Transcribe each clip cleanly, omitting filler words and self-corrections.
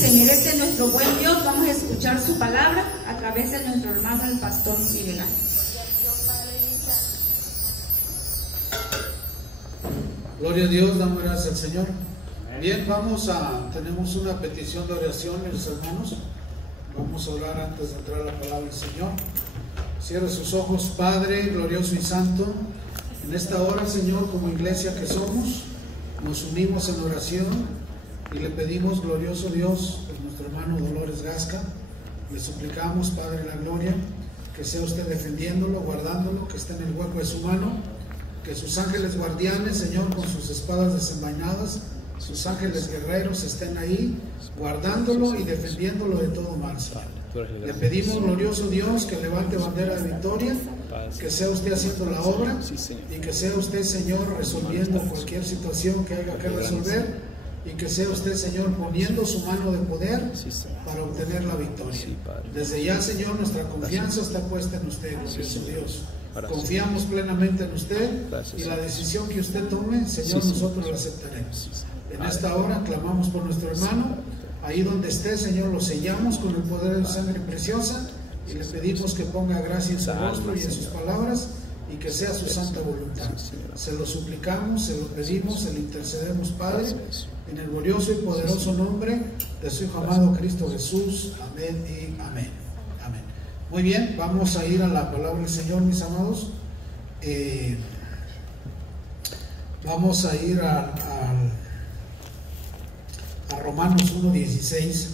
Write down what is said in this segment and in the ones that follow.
Señor, este es nuestro buen Dios. Vamos a escuchar su palabra a través de nuestro hermano el pastor Miguel Ángel. Gloria a Dios, damos gracias al Señor. Bien, tenemos una petición de oración, mis hermanos. Vamos a orar antes de entrar a la palabra del Señor. Cierre sus ojos, Padre glorioso y santo. En esta hora, Señor, como iglesia que somos, nos unimos en oración y le pedimos, glorioso Dios, por nuestro hermano Dolores Gasca. Le suplicamos, Padre de la gloria, que sea usted defendiéndolo, guardándolo, que esté en el hueco de su mano, que sus ángeles guardianes, Señor, con sus espadas desenvainadas, sus ángeles guerreros estén ahí, guardándolo y defendiéndolo de todo mal. Le pedimos, glorioso Dios, que levante bandera de victoria, que sea usted haciendo la obra y que sea usted, Señor, resolviendo cualquier situación que haya que resolver, y que sea usted, Señor, poniendo su mano de poder para obtener la victoria. Desde ya, Señor, nuestra confianza está puesta en usted, glorioso Dios. Confiamos plenamente en usted y la decisión que usted tome, Señor, nosotros la aceptaremos. En esta hora clamamos por nuestro hermano. Ahí donde esté, Señor, lo sellamos con el poder de sangre preciosa y le pedimos que ponga gracia en su rostro y en sus palabras y que sea su santa voluntad. Se lo suplicamos, se lo pedimos, se lo intercedemos, Padre, en el glorioso y poderoso nombre de su Hijo amado Cristo Jesús. Amén y amén. Amén. Muy bien, vamos a ir a la palabra del Señor, mis amados. Vamos a ir a Romanos 1:16.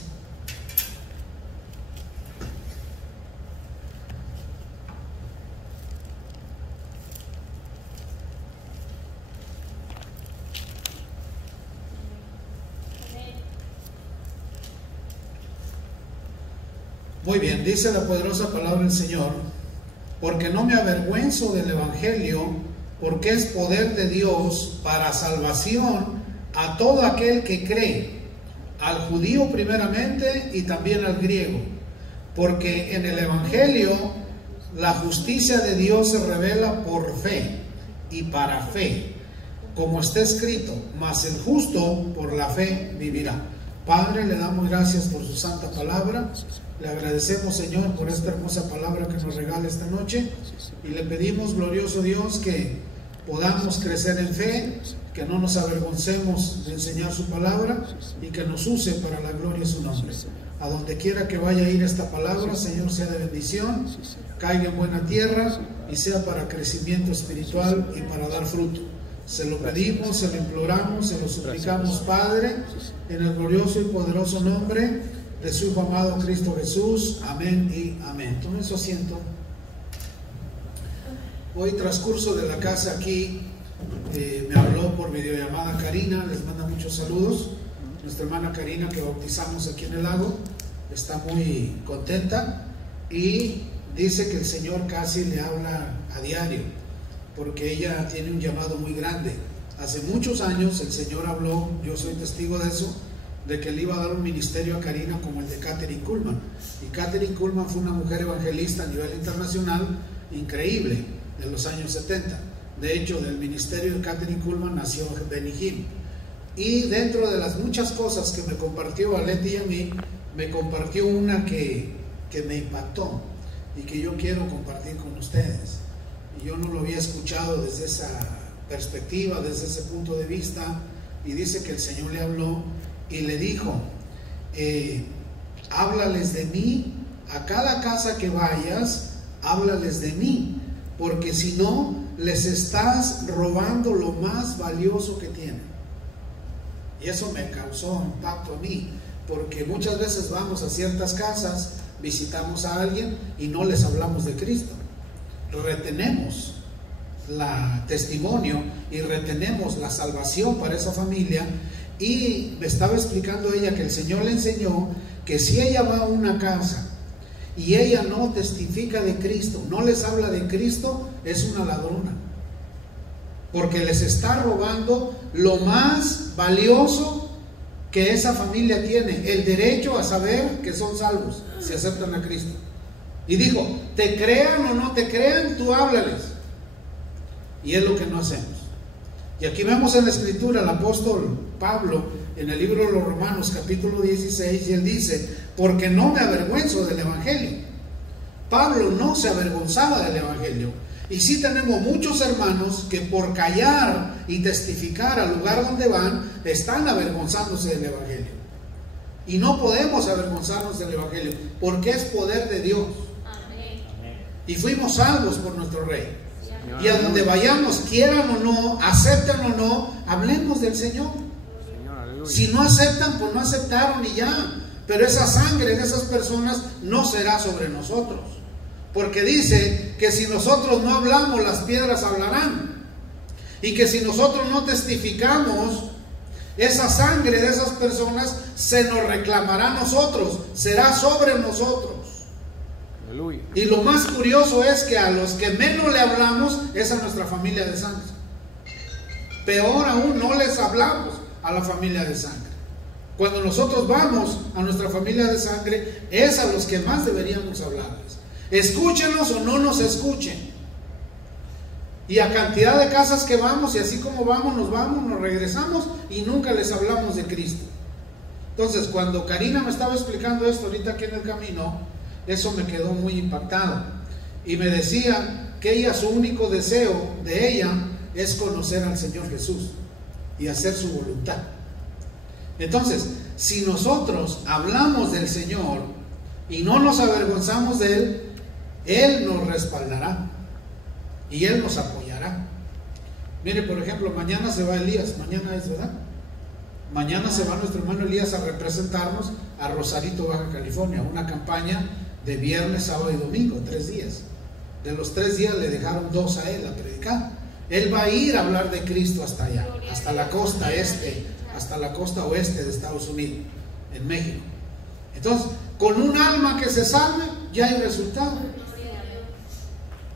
Muy bien, dice la poderosa palabra del Señor: porque no me avergüenzo del Evangelio, porque es poder de Dios para salvación a todo aquel que cree, al judío primeramente y también al griego, porque en el Evangelio la justicia de Dios se revela por fe y para fe, como está escrito: mas el justo por la fe vivirá. Padre, le damos gracias por su santa palabra. Le agradecemos, Señor, por esta hermosa palabra que nos regala esta noche y le pedimos, glorioso Dios, que podamos crecer en fe, que no nos avergoncemos de enseñar su palabra y que nos use para la gloria de su nombre. A donde quiera que vaya a ir esta palabra, Señor, sea de bendición, caiga en buena tierra y sea para crecimiento espiritual y para dar fruto. Se lo pedimos, se lo imploramos, se lo suplicamos, Padre, en el glorioso y poderoso nombre de su Hijo amado Cristo Jesús. Amén y amén. Tomen su asiento. Hoy, transcurso de la casa aquí, me habló por videollamada Karina, les manda muchos saludos. Nuestra hermana Karina, que bautizamos aquí en el lago, está muy contenta y dice que el Señor casi le habla a diario, porque ella tiene un llamado muy grande. Hace muchos años el Señor habló, yo soy testigo de eso, de que le iba a dar un ministerio a Karina como el de Kathryn Kuhlman. Y Kathryn Kuhlman fue una mujer evangelista a nivel internacional increíble en los años 70. De hecho, del ministerio de Kathryn Kuhlman nació Benny Hinn. Y dentro de las muchas cosas que me compartió a Leti y a mí, me compartió una que me impactó y que yo quiero compartir con ustedes. Y yo no lo había escuchado desde esa perspectiva, desde ese punto de vista. Y dice que el Señor le habló y le dijo: háblales de mí, a cada casa que vayas, háblales de mí, porque si no, les estás robando lo más valioso que tienen. Y eso me causó impacto a mí, porque muchas veces vamos a ciertas casas, visitamos a alguien y no les hablamos de Cristo. Retenemos la testimonio y retenemos la salvación para esa familia. Y me estaba explicando ella que el Señor le enseñó que si ella va a una casa y ella no testifica de Cristo, no les habla de Cristo, es una ladrona, porque les está robando lo más valioso que esa familia tiene, el derecho a saber que son salvos si aceptan a Cristo. Y dijo: te crean o no te crean, tú háblales. Y es lo que no hacemos. Y aquí vemos en la escritura al apóstol Pablo en el libro de los Romanos capítulo 16 y él dice, porque no me avergüenzo del evangelio. Pablo no se avergonzaba del evangelio. Y sí tenemos muchos hermanos que por callar y testificar al lugar donde van, están avergonzándose del evangelio. Y no podemos avergonzarnos del evangelio, porque es poder de Dios. Amén. Y fuimos salvos por nuestro Rey. Señor. Y a donde vayamos, quieran o no, acepten o no, hablemos del Señor. Señor, si no aceptan, pues no aceptaron y ya. Pero esa sangre de esas personas no será sobre nosotros. Porque dice que si nosotros no hablamos, las piedras hablarán. Y que si nosotros no testificamos, esa sangre de esas personas se nos reclamará a nosotros, será sobre nosotros. Aleluya. Y lo más curioso es que a los que menos le hablamos es a nuestra familia de sangre. Peor aún, no les hablamos a la familia de sangre. Cuando nosotros vamos a nuestra familia de sangre, es a los que más deberíamos hablarles. Escúchenos o no nos escuchen. Y a cantidad de casas que vamos, y así como vamos, nos regresamos y nunca les hablamos de Cristo. Entonces, cuando Karina me estaba explicando esto ahorita aquí en el camino, eso me quedó muy impactado. Y me decía que ella, su único deseo de ella es conocer al Señor Jesús y hacer su voluntad. Entonces, si nosotros hablamos del Señor y no nos avergonzamos de Él, Él nos respaldará y Él nos apoyará. Mire, por ejemplo, mañana se va Elías, mañana es, ¿verdad? Mañana se va nuestro hermano Elías a representarnos a Rosarito, Baja California, una campaña de viernes, sábado y domingo, 3 días. De los 3 días le dejaron 2 a él a predicar. Él va a ir a hablar de Cristo hasta allá, hasta la costa este, hasta la costa oeste de Estados Unidos, en México. Entonces, con un alma que se salve, ya hay resultado.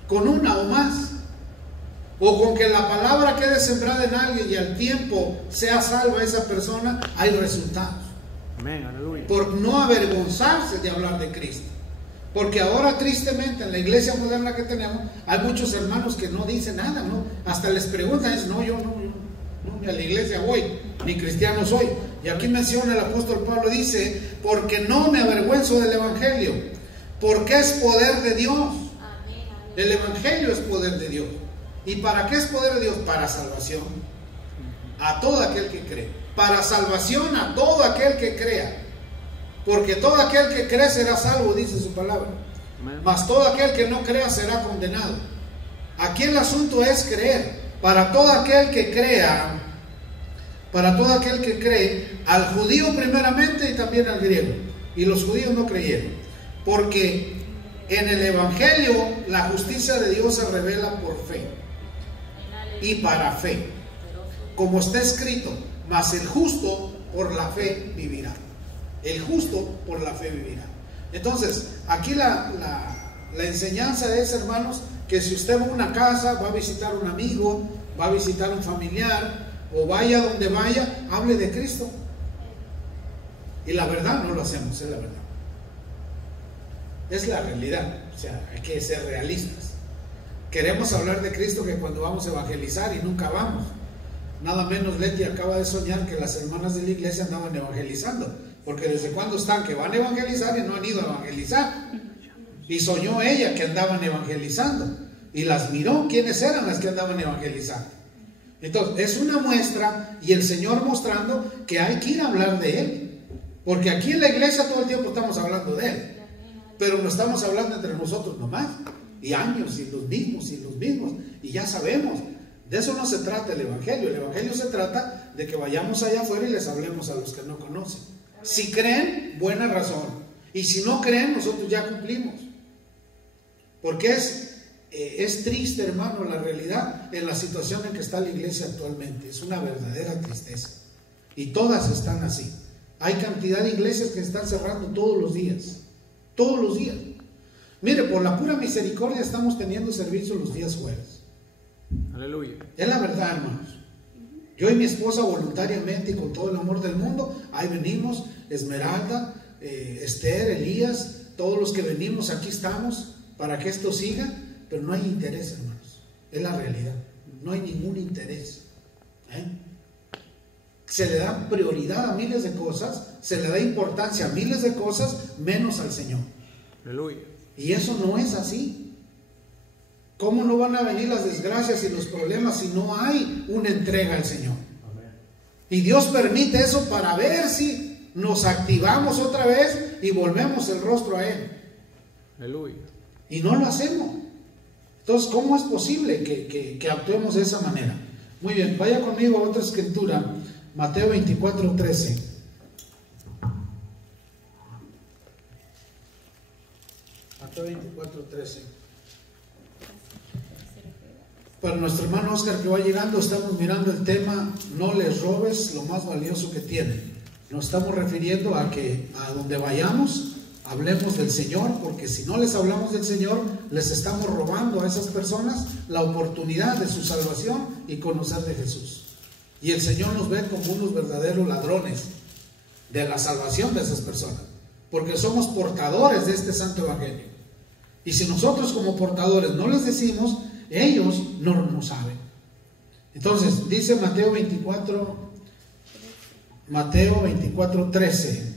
Con una o más. O con que la palabra quede sembrada en alguien y al tiempo sea salva esa persona, hay resultados. Amén, aleluya. Por no avergonzarse de hablar de Cristo. Porque ahora tristemente en la iglesia moderna que tenemos, hay muchos hermanos que no dicen nada, ¿no? Hasta les preguntan, dicen, no, yo no, ni a la iglesia voy, ni cristiano soy. Y aquí menciona el apóstol Pablo, dice, porque no me avergüenzo del evangelio, porque es poder de Dios. El evangelio es poder de Dios. ¿Y para qué es poder de Dios? Para salvación a todo aquel que cree. Para salvación a todo aquel que crea. Porque todo aquel que cree será salvo, dice su palabra. Mas todo aquel que no crea será condenado. Aquí el asunto es creer. Para todo aquel que crea, para todo aquel que cree, al judío primeramente y también al griego. Y los judíos no creyeron. Porque en el evangelio la justicia de Dios se revela por fe y para fe, como está escrito, mas el justo por la fe vivirá. El justo por la fe vivirá. Entonces, aquí la enseñanza es, hermanos, que si usted va a una casa, va a visitar a un amigo, va a visitar a un familiar, o vaya donde vaya, hable de Cristo. Y la verdad no lo hacemos, es la verdad. Es la realidad, o sea, hay que ser realistas. Queremos hablar de Cristo que cuando vamos a evangelizar y nunca vamos. Nada menos Leti acaba de soñar que las hermanas de la iglesia andaban evangelizando, porque desde cuando están que van a evangelizar y no han ido a evangelizar. Y soñó ella que andaban evangelizando y las miró quiénes eran las que andaban evangelizando. Entonces es una muestra y el Señor mostrando que hay que ir a hablar de Él, porque aquí en la iglesia todo el tiempo estamos hablando de Él, pero no estamos hablando entre nosotros nomás, y años, y los mismos, y ya sabemos. De eso no se trata el evangelio. El evangelio se trata de que vayamos allá afuera y les hablemos a los que no conocen. Si creen, buena razón, y si no creen, nosotros ya cumplimos. Porque es triste, hermano, la realidad en la situación en que está la iglesia actualmente. Es una verdadera tristeza, y todas están así. Hay cantidad de iglesias que están cerrando todos los días. Todos los días. Mire, por la pura misericordia estamos teniendo servicio los días jueves. Aleluya. Es la verdad, hermanos. Yo y mi esposa voluntariamente y con todo el amor del mundo, ahí venimos, Esmeralda, Esther, Elías, todos los que venimos aquí estamos para que esto siga, pero no hay interés, hermanos. Es la realidad. No hay ningún interés. se le da prioridad a miles de cosas, se le da importancia a miles de cosas, menos al Señor. Aleluya. Y eso no es así. ¿Cómo no van a venir las desgracias y los problemas si no hay una entrega al Señor? Amén. Y Dios permite eso para ver si nos activamos otra vez y volvemos el rostro a Él. Aleluya. Y no lo hacemos. Entonces, ¿cómo es posible que actuemos de esa manera? Muy bien, vaya conmigo a otra escritura, Mateo 24:13. Mateo 24:13. Para nuestro hermano Oscar que va llegando, estamos mirando el tema, no les robes lo más valioso que tienen. Nos estamos refiriendo a que a donde vayamos, hablemos del Señor, porque si no les hablamos del Señor, les estamos robando a esas personas la oportunidad de su salvación y conocer de Jesús. Y el Señor nos ve como unos verdaderos ladrones de la salvación de esas personas, porque somos portadores de este santo evangelio. Y si nosotros como portadores no les decimos, ellos no saben. Entonces dice Mateo 24:13,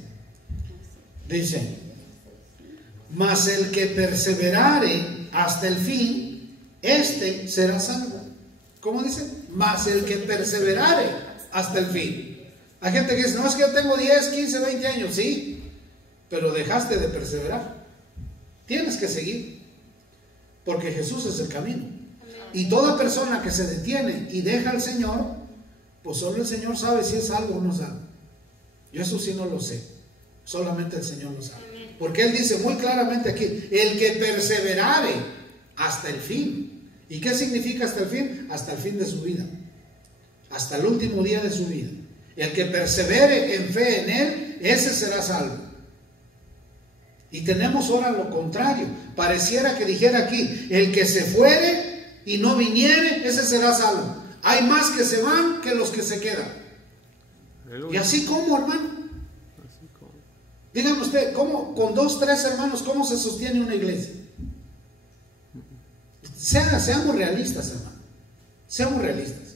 dice: mas el que perseverare hasta el fin, este será salvo. ¿Cómo dice? Mas el que perseverare hasta el fin. Hay gente que dice, no, es que yo tengo 10, 15, 20 años. Sí, pero dejaste de perseverar. Tienes que seguir, porque Jesús es el camino. Y toda persona que se detiene y deja al Señor, pues solo el Señor sabe si es salvo o no salvo. Yo eso sí no lo sé, solamente el Señor lo sabe. Porque Él dice muy claramente aquí, el que perseverare hasta el fin. ¿Y qué significa hasta el fin? Hasta el fin de su vida, hasta el último día de su vida. El que persevere en fe en Él, ese será salvo. Y tenemos ahora lo contrario. Pareciera que dijera aquí, el que se fuere y no viniere, ese será salvo. Hay más que se van que los que se quedan. Aleluya. Y así como, hermano. Así como. Díganme usted, ¿cómo, con 2, 3 hermanos, cómo se sostiene una iglesia? Seamos realistas, hermano. Seamos realistas.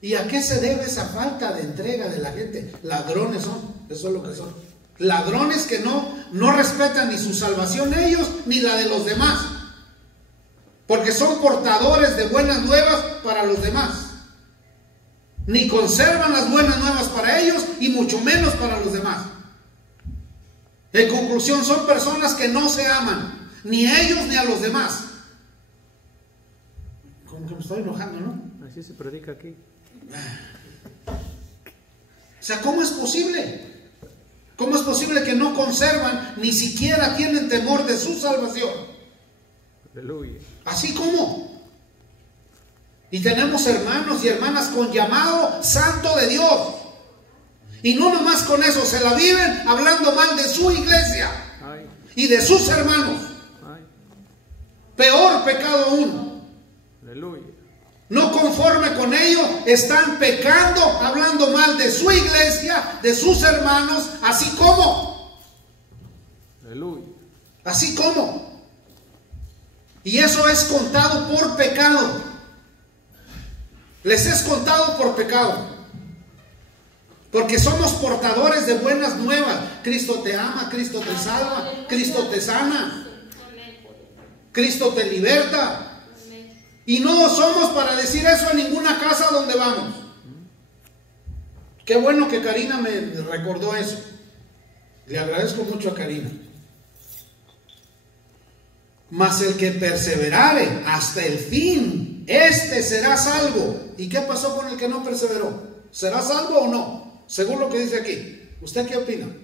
¿Y a qué se debe esa falta de entrega de la gente? Ladrones son, eso es lo que son. Ladrones que no respetan ni su salvación ellos, ni la de los demás. Porque son portadores de buenas nuevas para los demás. Ni conservan las buenas nuevas para ellos y mucho menos para los demás. En conclusión, son personas que no se aman, ni a ellos ni a los demás. Como que me estoy enojando, ¿no? Así se predica aquí. O sea, ¿cómo es posible? ¿Cómo es posible que no conservan, ni siquiera tienen temor de su salvación? Aleluya. Así como. Y tenemos hermanos y hermanas con llamado santo de Dios. Y no nomás con eso, se la viven hablando mal de su iglesia. Ay. Y de sus hermanos. Ay. Peor pecado aún. Aleluya. No conforme con ello, están pecando, hablando mal de su iglesia, de sus hermanos, así como. Aleluya. Así como. Y eso es contado por pecado. Les es contado por pecado. Porque somos portadores de buenas nuevas. Cristo te ama, Cristo te salva, Cristo te sana, Cristo te liberta. Y no somos para decir eso en ninguna casa donde vamos. Qué bueno que Karina me recordó eso. Le agradezco mucho a Karina. Mas el que perseverare hasta el fin, este será salvo. ¿Y qué pasó con el que no perseveró? ¿Será salvo o no? Según lo que dice aquí. ¿Usted qué opina?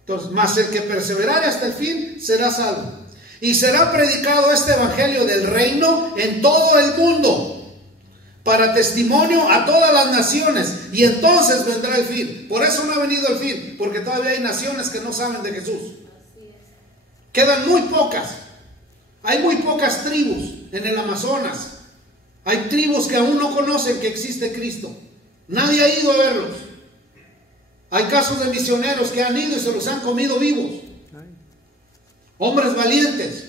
Entonces, mas el que perseverare hasta el fin será salvo. Y será predicado este evangelio del reino en todo el mundo, para testimonio a todas las naciones, y entonces vendrá el fin. Por eso no ha venido el fin, porque todavía hay naciones que no saben de Jesús. Quedan muy pocas. Hay muy pocas tribus en el Amazonas. Hay tribus que aún no conocen que existe Cristo. Nadie ha ido a verlos. Hay casos de misioneros que han ido y se los han comido vivos. Hombres valientes.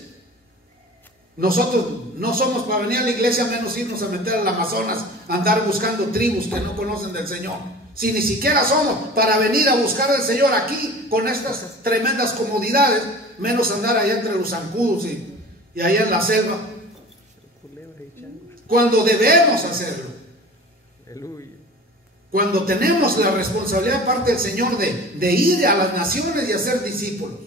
Nosotros no somos para venir a la iglesia, menos irnos a meter al Amazonas, a andar buscando tribus que no conocen del Señor. Si ni siquiera somos para venir a buscar al Señor aquí con estas tremendas comodidades, menos andar allá entre los zancudos y allá en la selva, cuando debemos hacerlo. Aleluya. Cuando tenemos la responsabilidad de parte del Señor de ir a las naciones y hacer discípulos.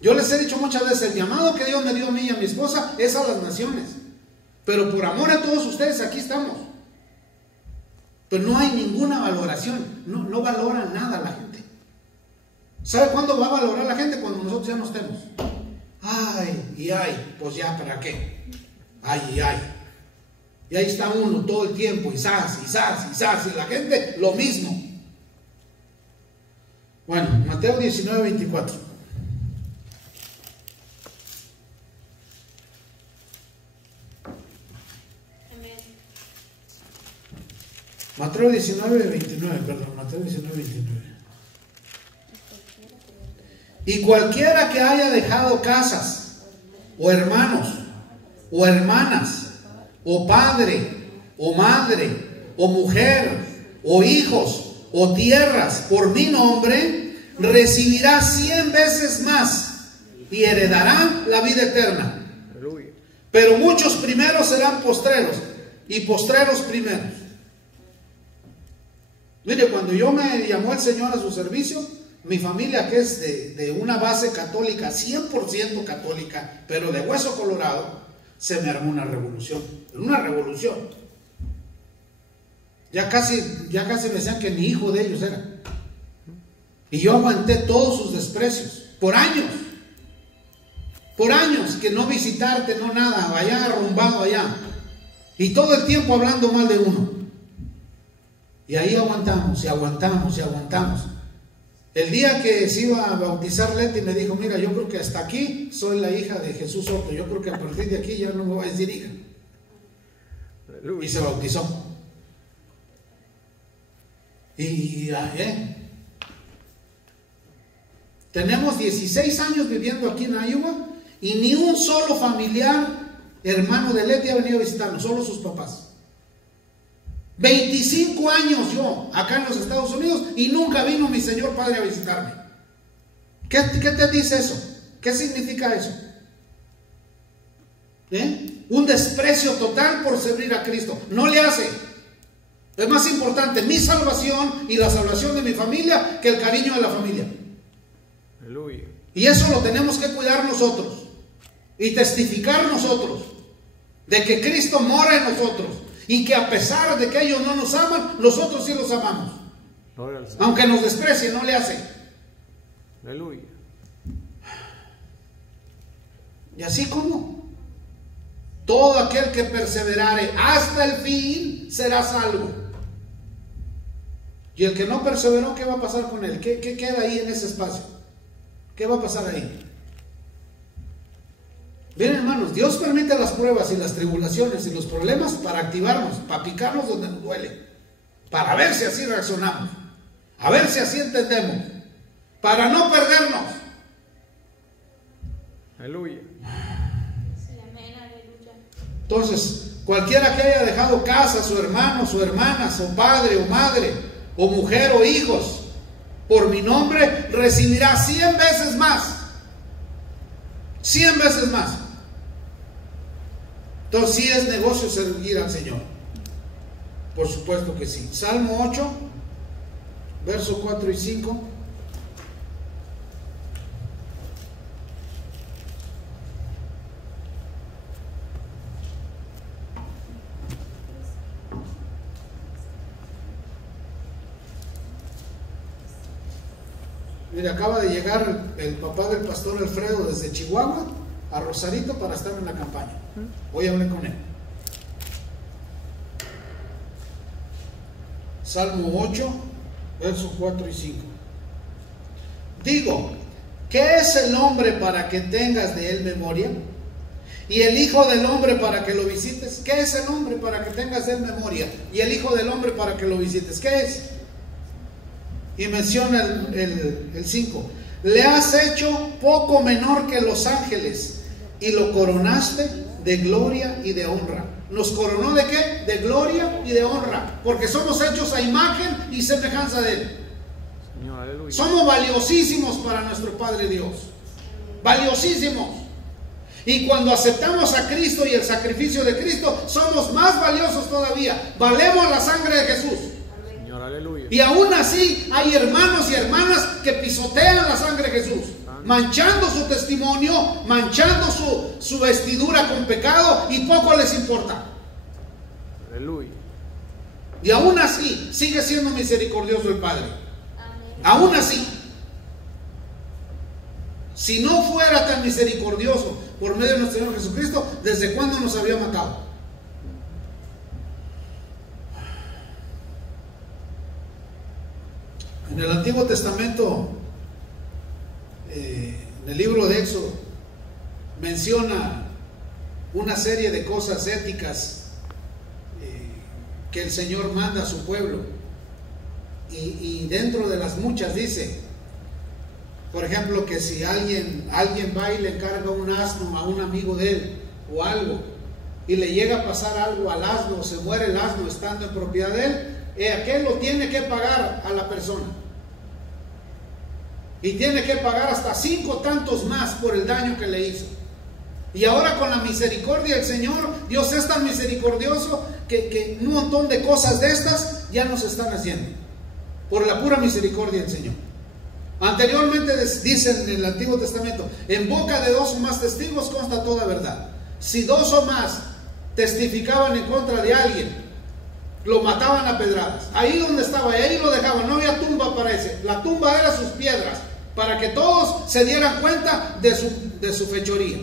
Yo les he dicho muchas veces, el llamado que Dios me dio a mí y a mi esposa es a las naciones. Pero por amor a todos ustedes aquí estamos. Pero no hay ninguna valoración, no valora nada la gente. ¿Sabe cuándo va a valorar la gente? Cuando nosotros ya no estemos. Ay, pues ya, ¿para qué? Ay. Y ahí está uno todo el tiempo, y la gente lo mismo. Bueno, Mateo 19, 24. Mateo 19, 29, perdón, Mateo 19, 29. Y cualquiera que haya dejado casas, o hermanos, o hermanas, o padre, o madre, o mujer, o hijos, o tierras, por mi nombre, recibirá 100 veces más y heredará la vida eterna. Aleluya. Pero muchos primeros serán postreros, y postreros primeros. Mire, cuando yo me llamó el Señor a su servicio, mi familia, que es de una base católica, 100% católica, pero de hueso colorado, se me armó una revolución. Ya casi me decían que ni hijo de ellos era. Y yo aguanté todos sus desprecios, por años, que no visitarte, no nada, allá arrumbado allá. Y todo el tiempo hablando mal de uno. Y ahí aguantamos. El día que se iba a bautizar Leti me dijo, mira, yo creo que hasta aquí soy la hija de Jesús Soto. Yo creo que a partir de aquí ya no me voy a decir hija. Aleluya. Y se bautizó. Tenemos 16 años viviendo aquí en Iowa y ni un solo familiar, hermano de Leti, ha venido a visitarnos, solo sus papás. 25 años yo acá en los Estados Unidos y nunca vino mi Señor Padre a visitarme. ¿Qué te dice eso? ¿Qué significa eso? Un desprecio total por servir a Cristo. No le hace. Es más importante mi salvación y la salvación de mi familia que el cariño de la familia. Aleluya. Y eso lo tenemos que cuidar nosotros y testificar nosotros de que Cristo mora en nosotros. Y que a pesar de que ellos no nos aman, nosotros sí los amamos. Aunque nos desprecien, no le hace. Aleluya. Y así como todo aquel que perseverare hasta el fin será salvo. Y el que no perseveró, ¿qué va a pasar con él? ¿Qué queda ahí en ese espacio? ¿Qué va a pasar ahí? Bien, hermanos, Dios permite las pruebas y las tribulaciones y los problemas para activarnos, para picarnos donde nos duele, para ver si así reaccionamos, a ver si así entendemos, para no perdernos. Aleluya. Entonces, cualquiera que haya dejado casas, o hermanos, o hermanas, o padre, o madre, o mujer, o hijos, por mi nombre, recibirá 100 veces más. 100 veces más. Entonces, sí es negocio servir al Señor. Por supuesto que sí. Salmo 8, versos 4 y 5. Mire, acaba de llegar el papá del pastor Alfredo desde Chihuahua a Rosarito para estar en la campaña. Hoy hablé con él. Salmo 8, versos 4 y 5. Digo, ¿qué es el hombre para que tengas de él memoria? ¿Y el hijo del hombre para que lo visites? ¿Qué es el hombre para que tengas de él memoria? ¿Y el hijo del hombre para que lo visites? ¿Qué es? Y menciona el 5. Le has hecho poco menor que los ángeles y lo coronaste de gloria y de honra. ¿Nos coronó de qué? De gloria y de honra, porque somos hechos a imagen y semejanza de Él. Señor, aleluya. Somos valiosísimos para nuestro Padre Dios, valiosísimos. Y cuando aceptamos a Cristo y el sacrificio de Cristo, somos más valiosos todavía. Valemos la sangre de Jesús. Señor, aleluya. Y aún así hay hermanos y hermanas que pisotean la sangre de Jesús, manchando su testimonio, manchando su vestidura con pecado, y poco les importa. Aleluya. Y aún así sigue siendo misericordioso el Padre. Aún así. Si no fuera tan misericordioso por medio de nuestro Señor Jesucristo, ¿desde cuándo nos había matado? En el Antiguo Testamento, en el libro de Éxodo, menciona una serie de cosas éticas que el Señor manda a su pueblo, y dentro de las muchas dice, por ejemplo, que si alguien va y le encarga un asno a un amigo de él o algo, y le llega a pasar algo al asno, se muere el asno estando en propiedad de él, aquel lo tiene que pagar a la persona, y tiene que pagar hasta 5 tantos más por el daño que le hizo. Y ahora, con la misericordia del Señor, Dios es tan misericordioso que un montón de cosas de estas ya no se están haciendo por la pura misericordia del Señor. Anteriormente dicen en el Antiguo Testamento, en boca de 2 o más testigos consta toda verdad. Si 2 o más testificaban en contra de alguien, lo mataban a pedradas. Ahí donde estaba, y ahí lo dejaban. No había tumba para ese. La tumba era sus piedras, para que todos se dieran cuenta de su fechoría.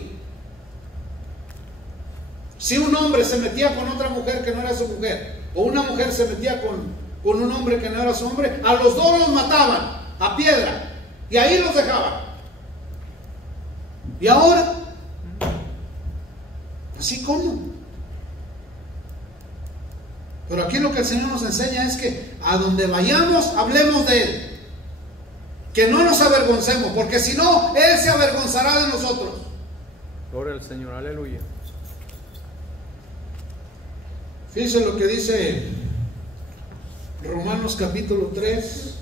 Si un hombre se metía con otra mujer que no era su mujer, o una mujer se metía con un hombre que no era su hombre, a los 2 los mataban a piedra, y ahí los dejaban. Y ahora, así como. Pero aquí lo que el Señor nos enseña es que a donde vayamos, hablemos de Él, que no nos avergoncemos, porque si no, Él se avergonzará de nosotros. Gloria al Señor, aleluya. Fíjense lo que dice Romanos capítulo 3,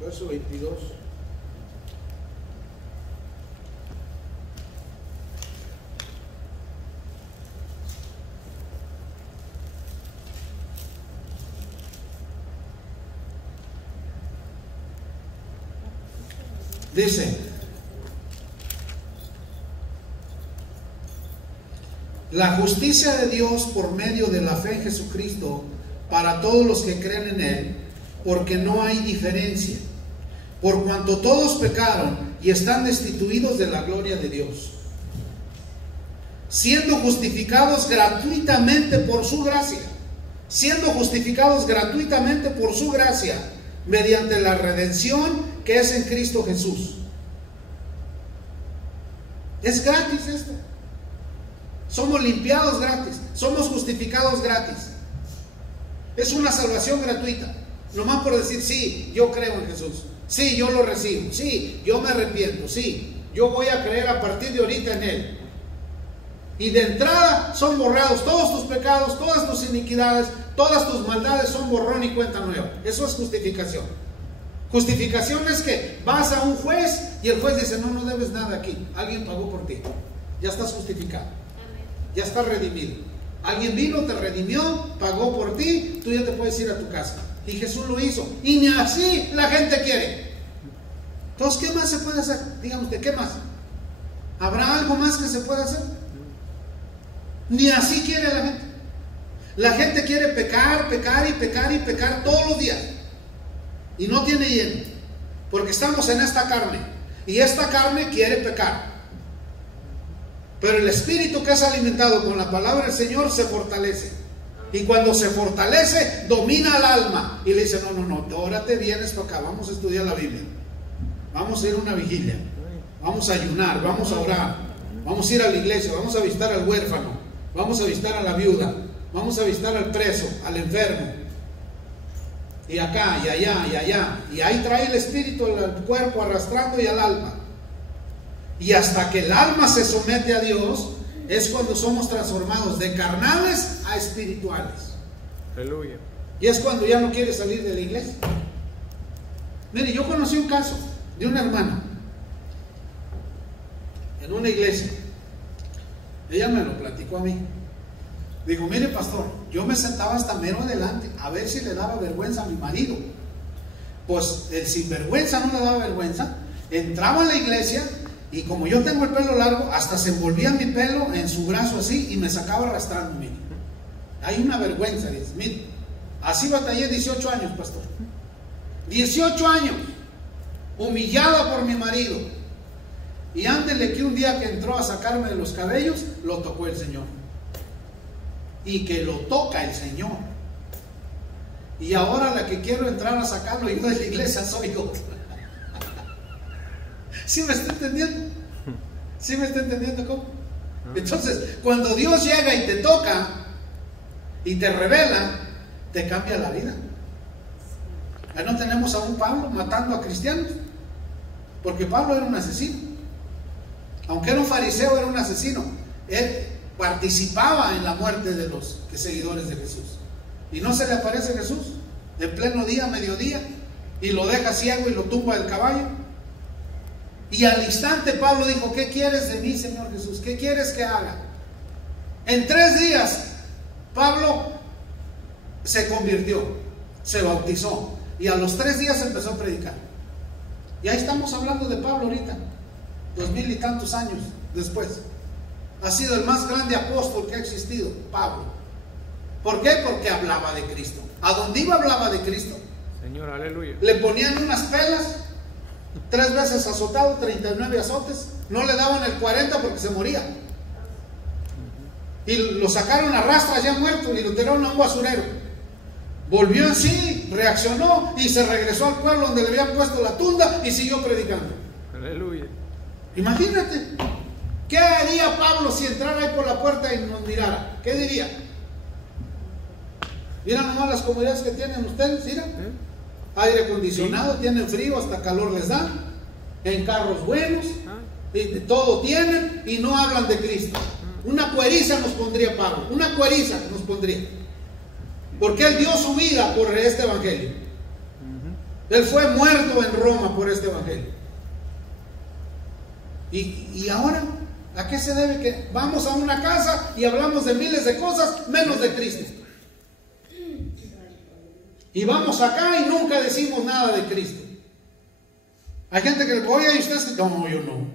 verso 22. Dice: la justicia de Dios por medio de la fe en Jesucristo para todos los que creen en Él, porque no hay diferencia, por cuanto todos pecaron y están destituidos de la gloria de Dios, siendo justificados gratuitamente por su gracia, siendo justificados gratuitamente por su gracia, mediante la redención que es en Cristo Jesús. Es gratis esto. Somos limpiados gratis, somos justificados gratis. Es una salvación gratuita. Nomás por decir, sí, yo creo en Jesús, sí, yo lo recibo, sí, yo me arrepiento, sí, yo voy a creer a partir de ahorita en Él. Y de entrada son borrados todos tus pecados, todas tus iniquidades, todas tus maldades son borrón y cuenta nueva. Eso es justificación. Justificación es que vas a un juez y el juez dice, no debes nada aquí, alguien pagó por ti, ya estás justificado, ya estás redimido. Alguien vino, te redimió, pagó por ti, tú ya te puedes ir a tu casa. Y Jesús lo hizo, y ni así la gente quiere. Entonces, ¿qué más se puede hacer? Dígame usted, ¿qué más? ¿Habrá algo más que se pueda hacer? Ni así quiere la gente. La gente quiere pecar, pecar y pecar y pecar todos los días, y no tiene lleno, porque estamos en esta carne, y esta carne quiere pecar. Pero el espíritu que es alimentado con la palabra del Señor se fortalece, y cuando se fortalece domina al alma y le dice, no, ahora te vienes para acá, vamos a estudiar la Biblia, vamos a ir a una vigilia, vamos a ayunar, vamos a orar, vamos a ir a la iglesia, vamos a visitar al huérfano, vamos a visitar a la viuda, vamos a visitar al preso, al enfermo, y acá, y allá, y allá. Y ahí trae el espíritu al cuerpo arrastrando y al alma. Y hasta que el alma se somete a Dios, es cuando somos transformados de carnales a espirituales. Aleluya. Y es cuando ya no quiere salir de la iglesia. Mire, yo conocí un caso de una hermana en una iglesia. Ella me lo platicó a mí. Digo, mire pastor, yo me sentaba hasta mero adelante a ver si le daba vergüenza a mi marido. Pues el sinvergüenza no le daba vergüenza. Entraba a la iglesia y como yo tengo el pelo largo, hasta se envolvía mi pelo en su brazo así y me sacaba arrastrando. Mire, hay una vergüenza. Dice, mire, así batallé 18 años, pastor. 18 años humillada por mi marido. Y ándele que un día que entró a sacarme de los cabellos, lo tocó el Señor. Y que lo toca el Señor. Y ahora la que quiero entrar a sacarlo yo de la iglesia soy yo. ¿Sí me está entendiendo? ¿Sí me está entendiendo cómo? Entonces, cuando Dios llega y te toca y te revela, te cambia la vida. Ahí no tenemos a un Pablo matando a cristianos, porque Pablo era un asesino. Aunque era un fariseo, era un asesino. Él participaba en la muerte de los seguidores de Jesús. Y no se le aparece Jesús en pleno día, mediodía, y lo deja ciego y lo tumba del caballo. Y al instante Pablo dijo, ¿qué quieres de mí, Señor Jesús? ¿Qué quieres que haga? En 3 días Pablo se convirtió, se bautizó, y a los 3 días empezó a predicar. Y ahí estamos hablando de Pablo ahorita, 2000 y tantos años después. Ha sido el más grande apóstol que ha existido, Pablo. ¿Por qué? Porque hablaba de Cristo. A donde iba hablaba de Cristo. Señor, aleluya. Le ponían unas pelas, 3 veces azotado, 39 azotes. No le daban el 40 porque se moría. Y lo sacaron a rastras ya muerto y lo tiraron a un basurero. Volvió en sí, reaccionó y se regresó al pueblo donde le habían puesto la tunda y siguió predicando. Aleluya. Imagínate, ¿qué haría Pablo si entrara ahí por la puerta y nos mirara? ¿Qué diría? Mira nomás las comodidades que tienen ustedes, mira. Aire acondicionado, tienen frío, hasta calor les da. En carros buenos, y todo tienen y no hablan de Cristo. Una cueriza nos pondría Pablo, una cueriza nos pondría. Porque él dio su vida por este evangelio. Él fue muerto en Roma por este evangelio. Y ahora, ¿a qué se debe que vamos a una casa y hablamos de miles de cosas menos de Cristo? Y vamos acá y nunca decimos nada de Cristo. Hay gente que le dice, oye, ¿y usted? No, yo no.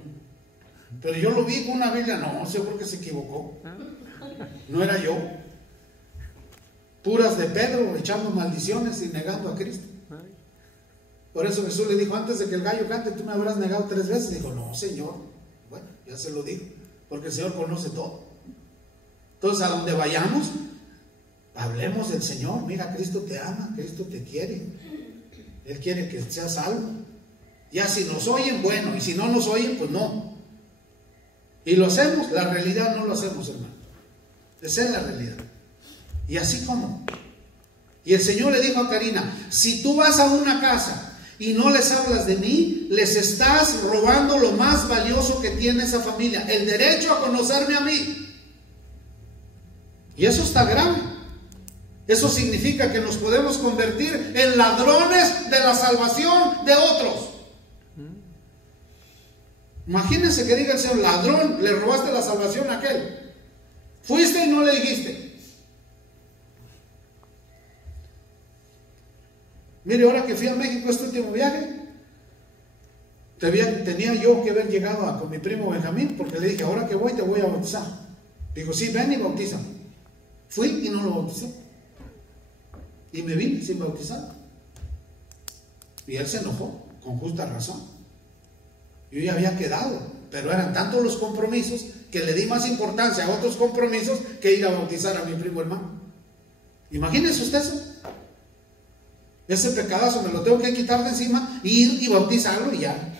Pero yo lo vi con una Biblia. No, seguro que se equivocó. No era yo. Puras de Pedro, echando maldiciones y negando a Cristo. Por eso Jesús le dijo, antes de que el gallo cante, tú me habrás negado 3 veces. Dijo, no, Señor. Bueno, ya se lo digo, porque el Señor conoce todo. Entonces, a donde vayamos, hablemos del Señor. Mira, Cristo te ama, Cristo te quiere. Él quiere que seas salvo. Ya si nos oyen, bueno, y si no nos oyen, pues no. Y lo hacemos, la realidad no lo hacemos, hermano. Esa es la realidad. Y así como. Y el Señor le dijo a Karina, si tú vas a una casa y no les hablas de mí, les estás robando lo más valioso que tiene esa familia, el derecho a conocerme a mí. Y eso está grave. Eso significa que nos podemos convertir en ladrones de la salvación de otros. Imagínense que diga el Señor, ladrón, le robaste la salvación a aquel. Fuiste y no le dijiste. Mire, ahora que fui a México este último viaje, tenía yo que haber llegado con mi primo Benjamín, porque le dije, ahora que voy te voy a bautizar. Dijo, sí, ven y bautízame. Fui y no lo bauticé. Y me vine sin bautizar. Y él se enojó, con justa razón. Yo ya había quedado, pero eran tantos los compromisos que le di más importancia a otros compromisos que ir a bautizar a mi primo hermano. Imagínense usted eso. Ese pecadazo me lo tengo que quitar de encima, ir y bautizarlo y ya.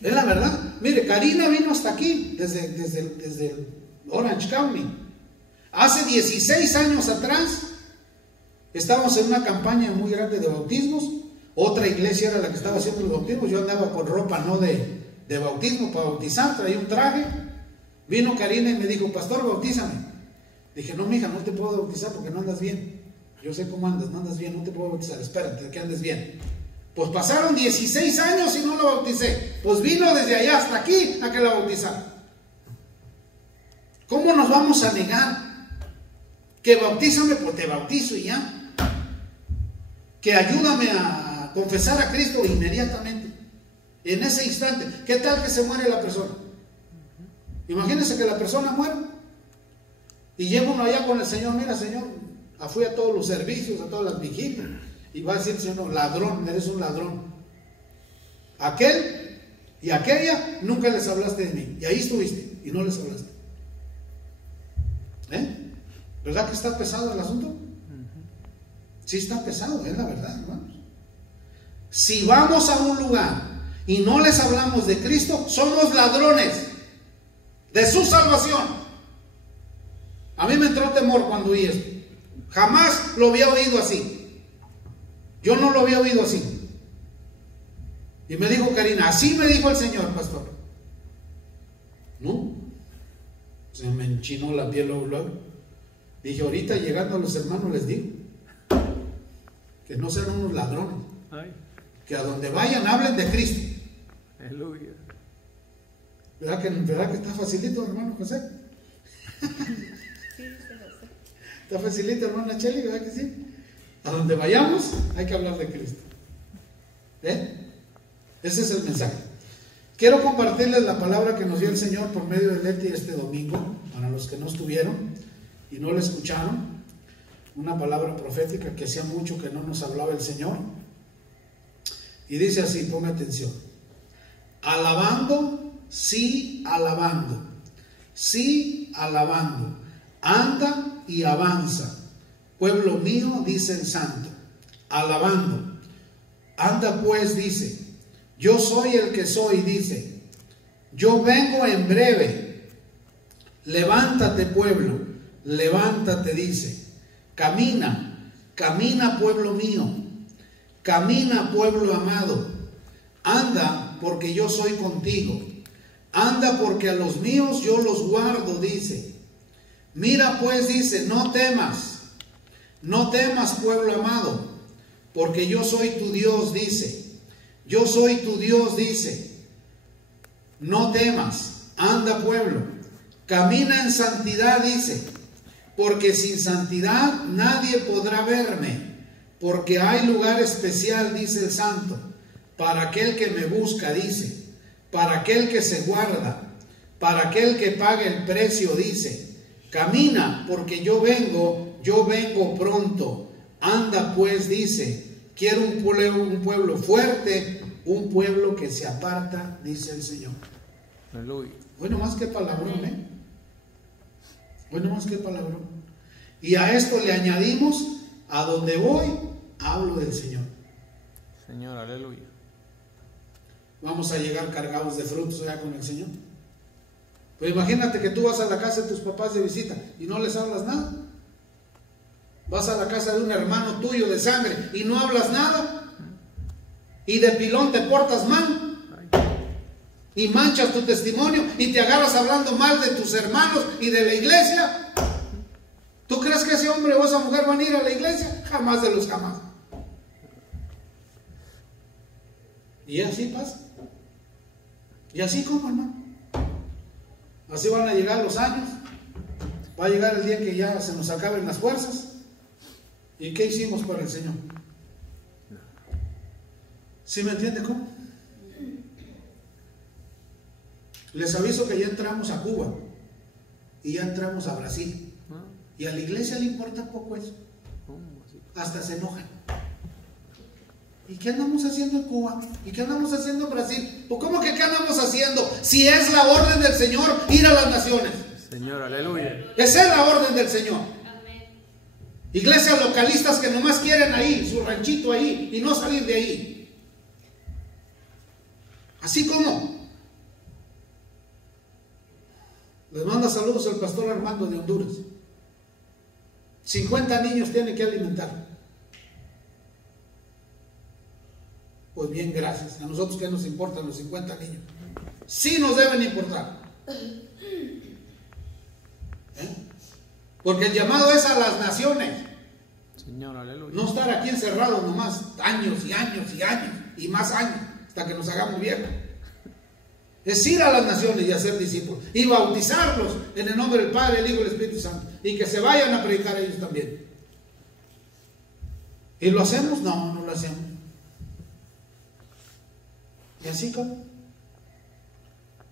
Es la verdad. Mire, Karina vino hasta aquí, desde Orange County. Hace 16 años atrás, estábamos en una campaña muy grande de bautismos. Otra iglesia era la que estaba haciendo los bautismos. Yo andaba con ropa no de de bautismo para bautizar, traía un traje. Vino Karina y me dijo, pastor, bautízame. Dije, no, mija, no te puedo bautizar porque no andas bien. Yo sé cómo andas, no andas bien, no te puedo bautizar, espérate, que andes bien. Pues pasaron 16 años y no la bauticé. Pues vino desde allá hasta aquí a que la bautizara. ¿Cómo nos vamos a negar? Que bautízame, pues te bautizo y ya. Que ayúdame a confesar a Cristo inmediatamente, en ese instante. ¿Qué tal que se muere la persona? Imagínense que la persona muere y llega uno allá con el Señor. Mira, Señor, fui a todos los servicios, a todas las vigilias, y va a decir el Señor, no, ladrón, eres un ladrón. Aquel y aquella nunca les hablaste de mí, y ahí estuviste y no les hablaste. ¿Verdad que está pesado el asunto? Sí está pesado, es la verdad, hermanos. Si vamos a un lugar y no les hablamos de Cristo, somos ladrones de su salvación. A mí me entró temor cuando oí esto. Jamás lo había oído así. Yo no lo había oído así. Y me dijo Karina, así me dijo el Señor, pastor. No, se me enchinó la piel luego. Dije, ahorita llegando a los hermanos les digo que no sean unos ladrones. Ay. Que a donde vayan hablen de Cristo. Aleluya. ¿Verdad que está facilito, hermano José? Está facilito, hermana Cheli, ¿verdad que sí? A donde vayamos hay que hablar de Cristo. Ese es el mensaje. Quiero compartirles la palabra que nos dio el Señor por medio de Leti este domingo, para los que no estuvieron y no la escucharon. Una palabra profética que hacía mucho que no nos hablaba el Señor. Y dice así, ponga atención. Alabando, sí alabando. Sí alabando. Anda y avanza. Pueblo mío, dice el santo. Alabando. Anda pues, dice. Yo soy el que soy, dice. Yo vengo en breve. Levántate, pueblo. Levántate, dice. Camina, camina, pueblo mío. Camina, pueblo amado. Anda, porque yo soy contigo. Anda, porque a los míos yo los guardo, dice. Mira pues, dice, no temas. No temas, pueblo amado, porque yo soy tu Dios, dice. Yo soy tu Dios, dice. No temas. Anda, pueblo. Camina en santidad, dice. Porque sin santidad nadie podrá verme, porque hay lugar especial, dice el santo, para aquel que me busca, dice, para aquel que se guarda, para aquel que paga el precio, dice. Camina, porque yo vengo pronto. Anda pues, dice, quiero un pueblo fuerte, un pueblo que se aparta, dice el Señor. Aleluya. Bueno, más que palabrón, Bueno, más que palabrón. Y a esto le añadimos, a donde voy, hablo del Señor. Señor, aleluya. Vamos a llegar cargados de frutos ya con el Señor. Pues imagínate que tú vas a la casa de tus papás de visita y no les hablas nada. Vas a la casa de un hermano tuyo de sangre y no hablas nada. Y de pilón te portas mal. Y manchas tu testimonio y te agarras hablando mal de tus hermanos y de la iglesia. ¿Tú crees que ese hombre o esa mujer van a ir a la iglesia? Jamás de los jamás. Y así pasa. Y así como, hermano. Así van a llegar los años. Va a llegar el día que ya se nos acaben las fuerzas. ¿Y qué hicimos por el Señor? ¿Sí me entiende cómo? Les aviso que ya entramos a Cuba y ya entramos a Brasil. Y a la iglesia le importa poco eso. Hasta se enojan. ¿Y qué andamos haciendo en Cuba? ¿Y qué andamos haciendo en Brasil? ¿O cómo que qué andamos haciendo? Si es la orden del Señor ir a las naciones. Señor, aleluya. Esa es la orden del Señor. Iglesias localistas que nomás quieren ahí, su ranchito ahí, y no salir de ahí. Así como les manda saludos el pastor Armando de Honduras. 50 niños tiene que alimentar. Pues bien, gracias. A nosotros qué nos importan los 50 niños. Sí nos deben importar. Porque el llamado es a las naciones. Señor, aleluya. No estar aquí encerrados nomás años y años y años y más años hasta que nos hagamos viejos. Es ir a las naciones y hacer discípulos y bautizarlos en el nombre del Padre, el Hijo y el Espíritu Santo, y que se vayan a predicar ellos también. ¿Y lo hacemos? No, no lo hacemos. ¿Y así como?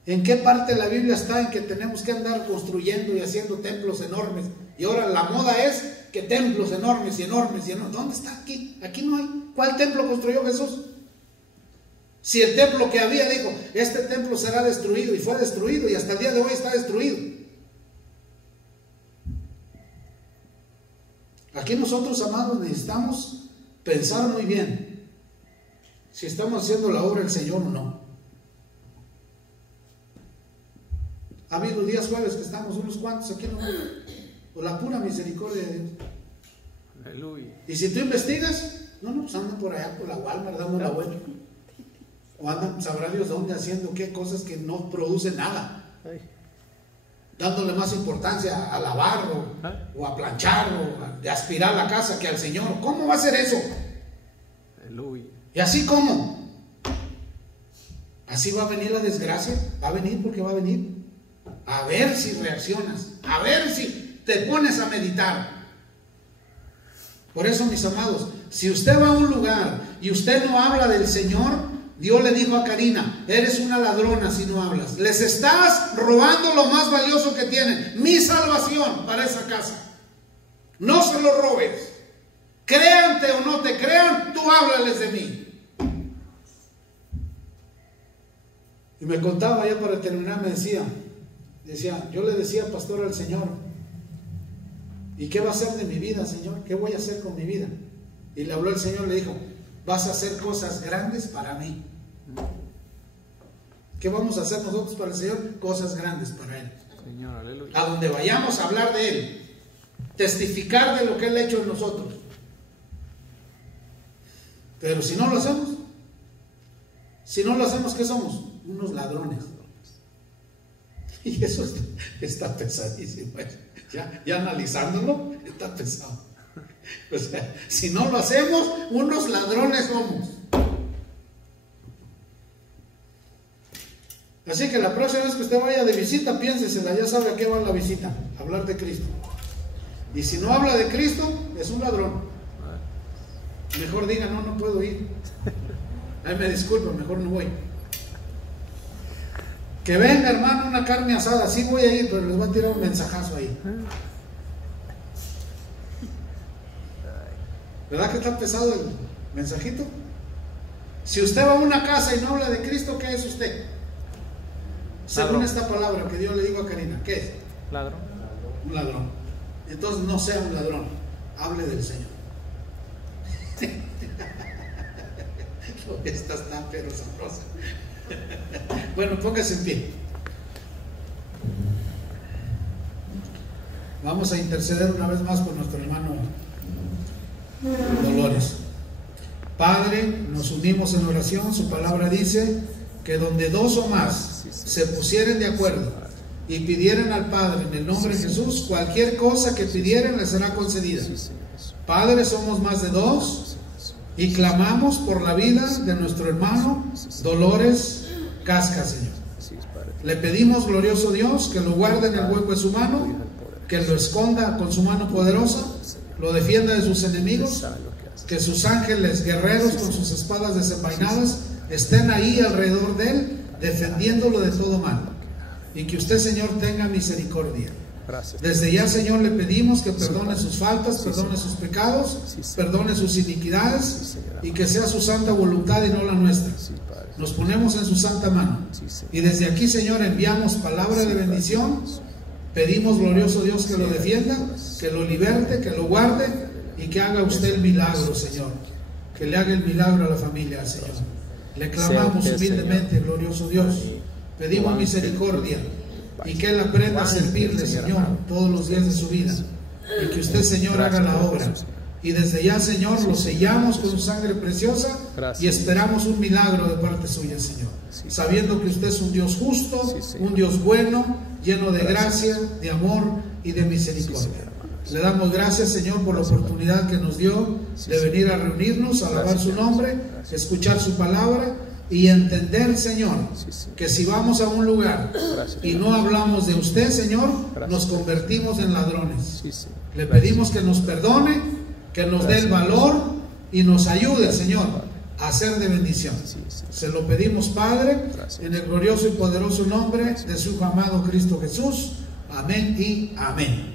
¿En qué parte de la Biblia está en que tenemos que andar construyendo y haciendo templos enormes? Y ahora la moda es que templos enormes y enormes y enormes. ¿Dónde está aquí? Aquí no hay. ¿Cuál templo construyó Jesús? Si el templo que había dijo, este templo será destruido, y fue destruido, y hasta el día de hoy está destruido. Aquí nosotros, amados, necesitamos pensar muy bien si estamos haciendo la obra del Señor o no. Ha habido días jueves que estamos unos cuantos aquí, no, por la pura misericordia de Dios. Aleluya. Y si tú investigas, no, pues andan por allá, por la Walmart, dando la vuelta. O andan, sabrá Dios dónde, haciendo qué cosas que no producen nada. Dándole más importancia a lavar o a planchar o a aspirar la casa que al Señor. ¿Cómo va a ser eso? Aleluya. ¿Y así cómo? ¿Así va a venir la desgracia? Va a venir porque va a venir. A ver si reaccionas, a ver si te pones a meditar. Por eso, mis amados, si usted va a un lugar y usted no habla del Señor, Dios le dijo a Karina, eres una ladrona si no hablas. Les estás robando lo más valioso que tienen, mi salvación para esa casa. No se lo robes. Créante o no te crean, tú háblales de mí. Y me contaba ya para terminar, me decía, yo le decía, pastor, al Señor, ¿y qué va a hacer de mi vida, Señor? ¿Qué voy a hacer con mi vida? Y le habló el Señor, le dijo, vas a hacer cosas grandes para mí. ¿Qué vamos a hacer nosotros para el Señor? Cosas grandes para Él. Señor, aleluya. A donde vayamos a hablar de Él, testificar de lo que Él ha hecho en nosotros. Pero si no lo hacemos, ¿qué somos? Unos ladrones. Y eso está pesadísimo. Ya analizándolo, está pesado. O sea, si no lo hacemos, unos ladrones somos. Así que la próxima vez que usted vaya de visita, piénsesela, ya sabe a qué va la visita, hablar de Cristo. Y si no habla de Cristo, es un ladrón. Mejor diga, no puedo ir. Ay, me disculpo, mejor no voy. Que venga, hermano, una carne asada, sí voy a ir, pero les voy a tirar un mensajazo ahí. ¿Verdad que está pesado el mensajito? Si usted va a una casa y no habla de Cristo, ¿qué es usted? Según esta palabra que Dios le dijo a Karina, ¿qué es? Ladrón. Un ladrón. Entonces no sea un ladrón, hable del Señor. Esta está pero sabrosa. Bueno, póngase en pie. Vamos a interceder una vez más por nuestro hermano Dolores. Padre, nos unimos en oración. Su palabra dice que donde dos o más se pusieren de acuerdo y pidieran al Padre en el nombre de Jesús, cualquier cosa que pidieran les será concedida. Padre, somos más de dos y clamamos por la vida de nuestro hermano Dolores Casca, Señor. Le pedimos, glorioso Dios, que lo guarde en el hueco de su mano, que lo esconda con su mano poderosa, lo defienda de sus enemigos, que sus ángeles guerreros con sus espadas desenvainadas estén ahí alrededor de él, defendiéndolo de todo mal. Y que usted, Señor, tenga misericordia. Desde ya, Señor, le pedimos que perdone sus faltas, perdone sus pecados, perdone sus iniquidades, y que sea su santa voluntad y no la nuestra. Nos ponemos en su santa mano. Y desde aquí, Señor, enviamos palabra de bendición. Pedimos, glorioso Dios, que lo defienda, que lo liberte, que lo guarde y que haga usted el milagro, Señor. Que le haga el milagro a la familia, Señor. Le clamamos humildemente, glorioso Dios. Pedimos misericordia y que Él aprenda a servirle, Señor, todos los días de su vida. Y que usted, Señor, haga la obra Y desde ya, Señor, lo sellamos con su sangre preciosa. Gracias. Y esperamos un milagro de parte suya, Señor. Sí. Sabiendo que usted es un Dios justo, Sí, Señor. un Dios bueno, lleno de Gracias. gracia, de amor y de misericordia. Sí, Señor. Le damos gracias, Señor, por la oportunidad que nos dio Sí, de Señor. venir a reunirnos, a alabar Gracias, su Señor. nombre, Gracias. escuchar su palabra y entender, Señor, Sí, Señor. que si vamos a un lugar Gracias, y Señor. no hablamos de usted, Señor, Gracias. nos convertimos en ladrones. Sí, Señor. Le Gracias. pedimos que nos perdone, que nos dé el Gracias. valor y nos ayude, Gracias, Señor, Padre. a ser de bendición. Sí, sí. Se lo pedimos, Padre, Gracias. en el glorioso y poderoso nombre de su amado Cristo Jesús. Amén y amén.